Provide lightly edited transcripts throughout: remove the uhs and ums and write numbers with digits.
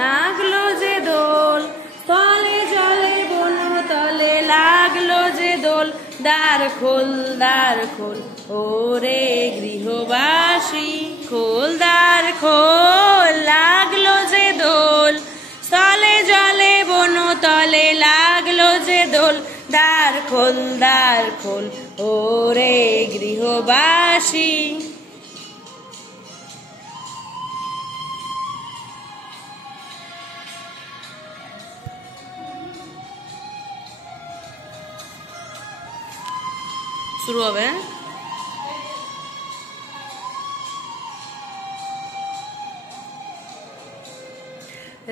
লাগলো যে দোল, তলে জলে বন তলে লাগলো যে দোল, দ্বার খোল ওরে গৃহবাসী, খোল দ্বার খোল, লাগলো যে দোল, তলে জলে বন তলে লাগলো যে দোল, দ্বার খোল ওরে গৃহবাসী। শুরু হবে।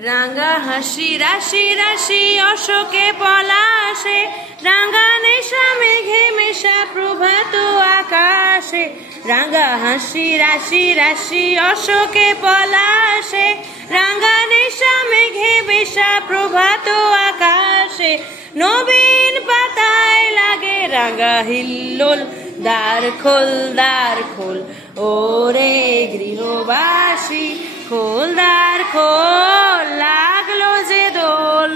রাঙা হাসি রাশি রাশি অশোকে পলাশে, রাঙা নেশা মেঘে মেশা প্রভাত আকাশে, রাঙা হাসি রাশি রাশি অশোকে পলাশে, রাঙা নেশা মেঘে মেশা প্রভাত আকাশে, নবীন পাতায় লাগে রাঙা হিল্লোল, দ্বার খোল ওরে গৃহবাসী, খোল দ্বার খোল, লাগলো যে দোল,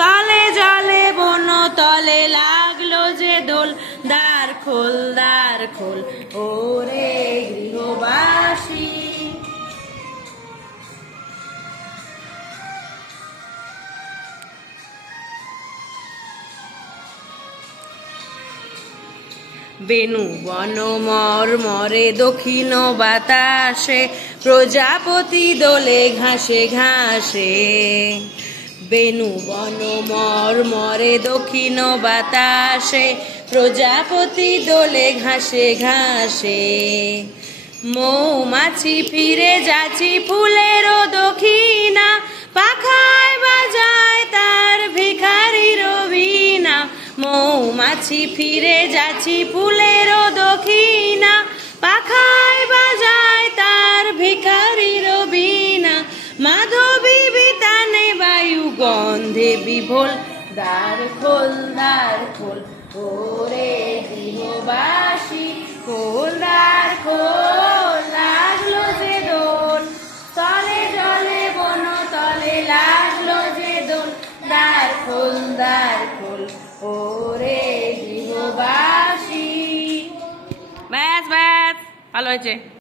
তলে জলে বন তলে লাগলো যে দোল, দ্বার খোল ওরে গৃহবাসী। বেনু বন মরে দক্ষিণ বাতাসে, প্রজাপতি দোলে ঘাসে ঘাসে, বেনু বন মরে দক্ষিণ বাতাসে, প্রজাপতি দোলে ঘাসে ঘাসে, মৌমাছি ফিরে যাচ্ছি ফুলেরও দক্ষিণা, পাখায় বাজায় তার ভিখারির বীণা, মৌমাছি ফিরে যাচ্ছি ফুলেরও দক্ষিণা, পাখায় বাজায় তার ভিখারির বীণা, মাধবী বিতানে বায়ু গন্ধে বিভোল, দ্বার খোল ওরে গৃহবাসী, খোল দ্বার খোল, লাগলো যে দোল, তলে জলে বন তলে লাগলো যে দোল, দ্বার খোল ওরে গৃহবাসী। ব্যাস ভালো হয়েছে।